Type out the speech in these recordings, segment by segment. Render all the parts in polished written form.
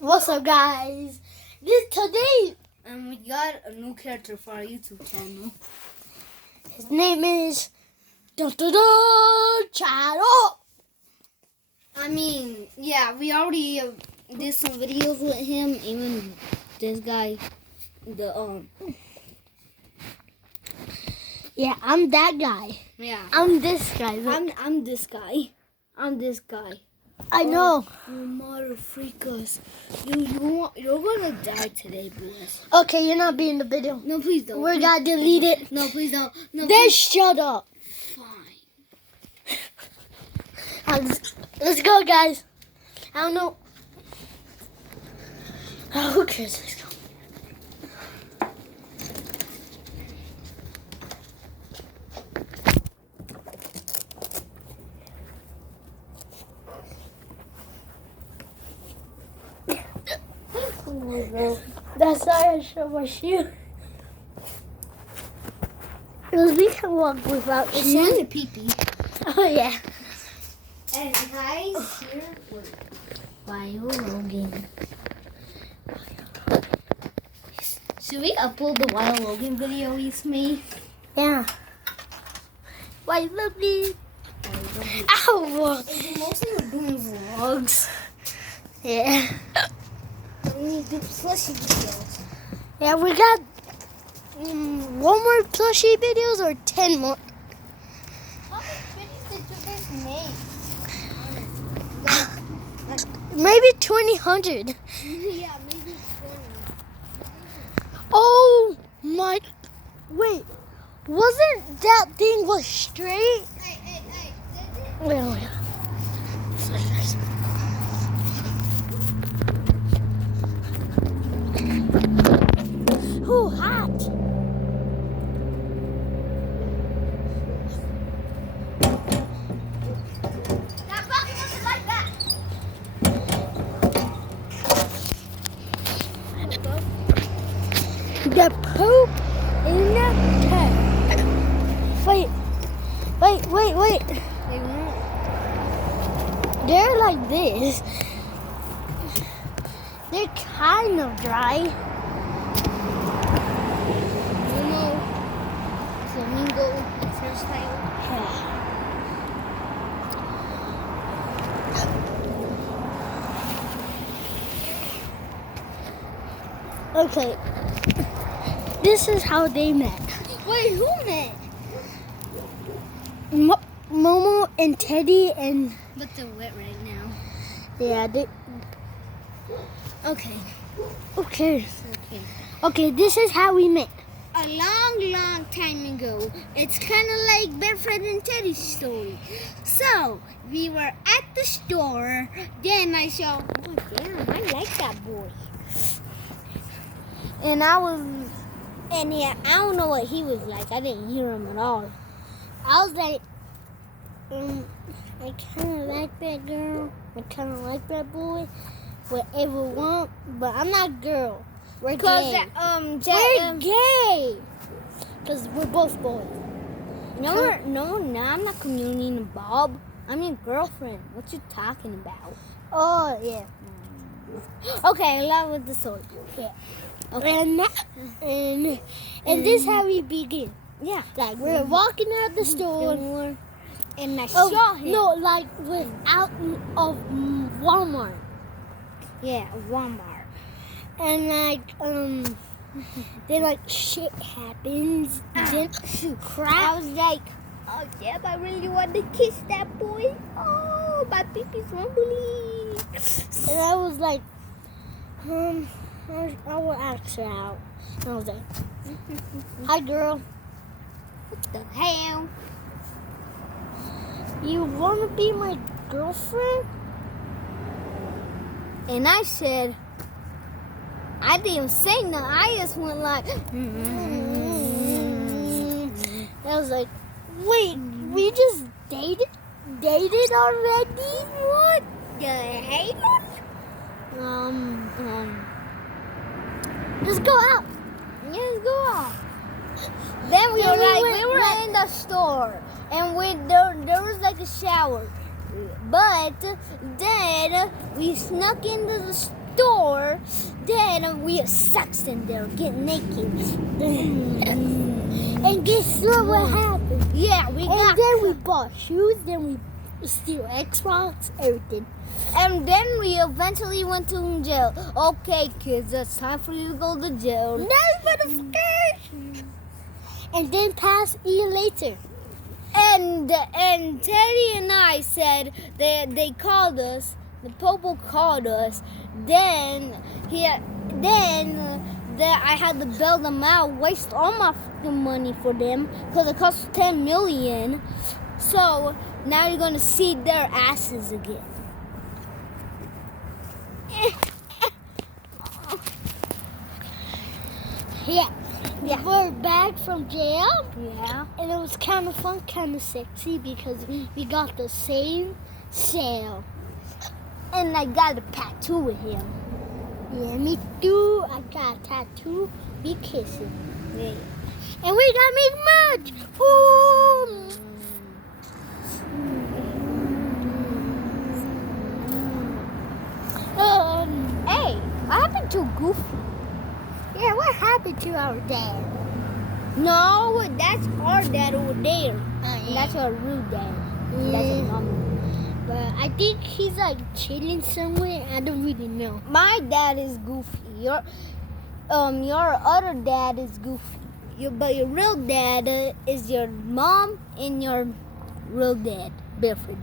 What's up, guys? Today, And we got a new character for our YouTube channel. his name is Shadow. I mean, yeah, we already did some videos with him. Even this guy, Yeah, I'm that guy. yeah, I'm this guy. Look. I'm this guy. I'm this guy. I know. You mother freakers. You're gonna die today, boys. Okay, you're not being in the video. No, please don't. We're gonna delete it. No, please don't. No, Then please. shut up. Fine. Let's go, guys. I don't know. Oh, who cares? Let's go. That's why I showed my shoe. Because we can walk without It's shoes. only pee-pee. Oh, yeah. And guys, here with Bio Logan. Should we upload the Wild Logan video we made? Yeah. Why love me? Ow! Mostly we're doing vlogs. Yeah. We need to do plushie videos. Yeah, we got one more plushie videos or 10 more. How many videos did you guys make? Maybe 2,000. Yeah, maybe 20. Oh my! Wait, wasn't that thing was straight? Hey. Wait. Sorry, guys. Ooh, hot. That bucket doesn't like that. The poop in the tank. Wait. They won't. They're like this. They're kind of dry. You know, Flamingo hairstyle. Okay. This is how they met. Wait, who met? Momo and Teddy and But they're wet right now. yeah, they. Okay. Okay. Okay. Okay, this is how we met. A long time ago. It's kind of like Bedford and Teddy's story. So, we were at the store. Then I saw, oh damn, I like that boy. And yeah, I don't know what he was like. I didn't hear him at all. I was like, I kind of like that girl. I kind of like that boy. Whatever want, but I'm not girl. We're gay. We're gay. Because we're both boys. No, I'm not communing Bob. I'm your girlfriend. What you talking about? Oh, yeah. Okay, along with the story. Yeah. Okay. And this is how we begin. Yeah. Like, we're walking out the store. And I saw him. No, like, we're out of Walmart. Yeah, Walmart. And, like, then, like, shit happens. Then, crap. I was like, oh yeah, I really want to kiss that boy. Oh, my peepee's rumbling. And I was like, I will ask her out. And I was like, hi, girl. What the hell? You want to be my girlfriend? And I said, I didn't say nothing. I just went like, I was like, wait, we just dated already? what the hell? Let's go out. Let's go out. Then we Then were in the store, and there was like a shower. But then we snuck into door. Then we have sex in there, get naked. And guess what happened? Yeah, we got. And then we bought shoes. Then we steal Xbox, everything. And then we eventually went to jail. Okay, kids, it's time for you to go to jail. And then past a year later. And Teddy and I said they called us. The Popo called us. Then I had to bail them out, waste all my fucking money for them because it cost $10 million. So now you're gonna see their asses again. Yeah. We were back from jail. Yeah. And it was kind of fun, kind of sexy because we got the same sale. And I got a tattoo with him. Yeah, me too. I got a tattoo. We kissing. Yeah. And we got make merch. Ooh. Hey, what happened to Goofy? Yeah, what happened to our dad? No, that's our dad over there. Yeah. That's our real dad. Yeah. That's our mom. But I think he's like chilling somewhere. I don't really know. My dad is Goofy. Your other dad is Goofy. But your real dad is your mom and your real dad, Bedford.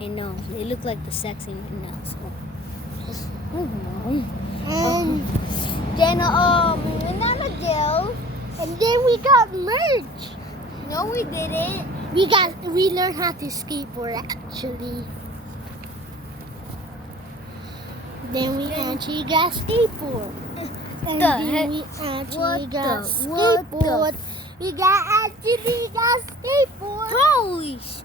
I know they look like the sexy right now. So. I don't know. And Then we went out of jail. and then we got merch. No, we didn't. We learned how to skateboard actually. Then we actually got skateboard. And The then heck? we actually What got the- what the- skateboard. We got skateboard. Holy sh!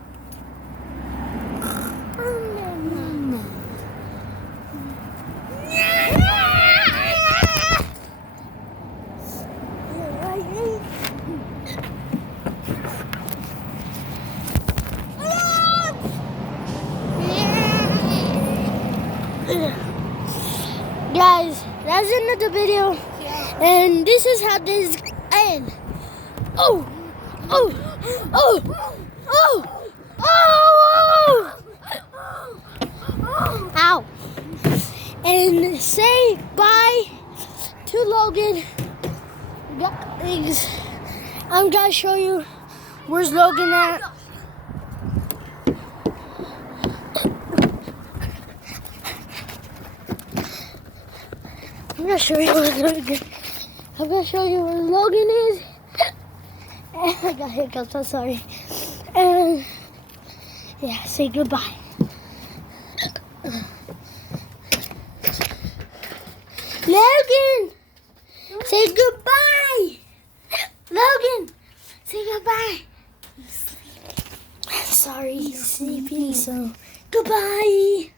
Guys, that's another video. And this is how this ends. Oh! Oh! Oh! Oh! Oh! Ow! And say bye to Logan. Guys, I'm gonna show you where's Logan at. I'm gonna show you where Logan. I'm gonna show you where Logan is. I got hiccups. I'm sorry. And yeah, say goodbye. Logan, say goodbye. Logan, say goodbye. Sorry, he's sleeping. So goodbye.